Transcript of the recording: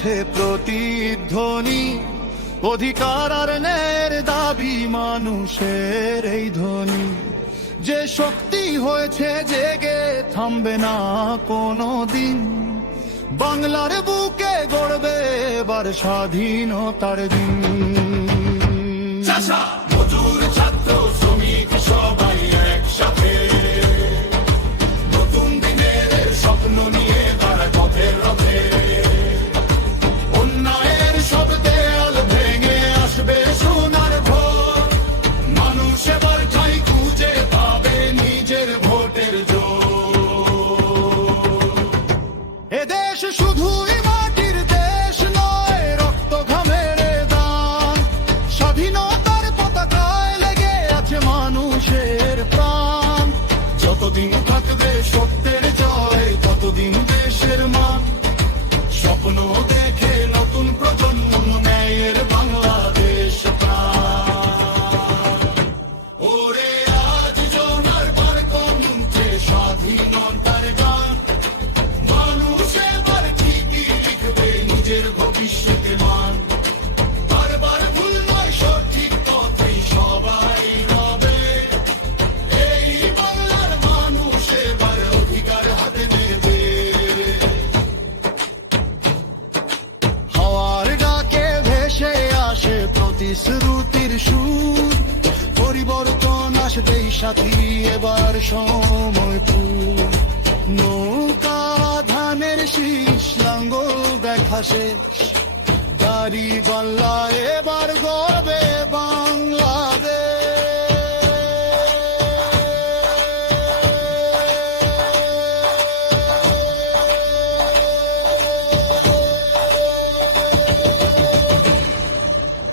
ওঠে প্রতিধ্বনি, অধিকার আর ন্যায়ের দাবি মানুষের এই ধ্বনি। যে শক্তি হয়েছে জেগে থামবে না কোনো দিন। বাংলার বুকে গড়বে এবার স্বাধীনতার দিন। চাষা মজুর ছাত্র মানুষ এবার প্রতিশ্রুতির সুর, পরিবর্তন আসবেই সাথী এবার সময়পুর নৌকা ধানের শীষ লাঙ্গল দেখা শেষ। দাড়ি পাল্লা এবার